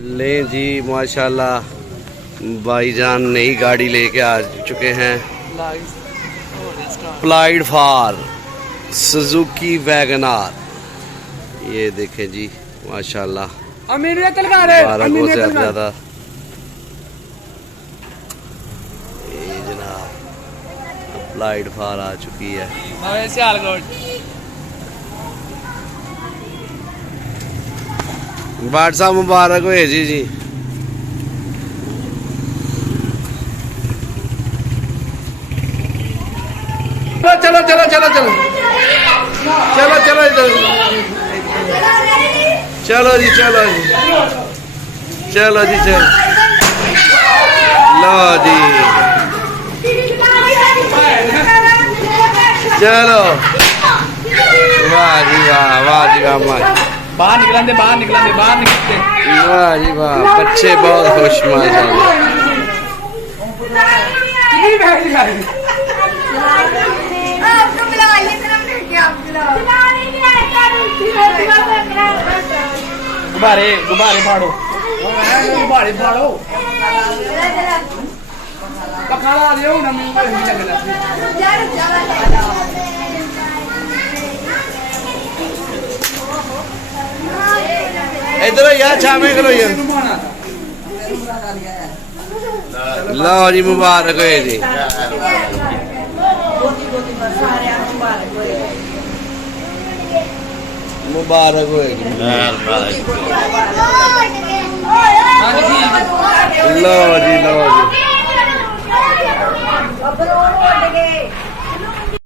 ले जी माशाल्लाह भाईजान नई गाड़ी लेके आ चुके हैं। प्लाइड फार सुजुकी वैगनार, ये देखें जी माशाल्लाह 12 को से ज्यादा। ये जनाब प्लाइड फार आ चुकी है। बाट साहब मुबारक हो जी जी। चलो चलो चलो चलो चलो चलो चलो जी चलो जी चलो जी चलो लो जी चलो। वाह जी वाह जी वाह बाहर निकलते बाहर निकलते बाहर निकलते। वाह जी वाह, बच्चे बहुत खुश माशाल्लाह। गुब्बारे गुब्बारे फाड़ो गुब्बारे फाड़ो पखा ला दियो ना मुंह पे भी लगना। इधर यार छामे करो यार। लो जी मुबारक हो जी। मुबारक हो जी। लो जी लो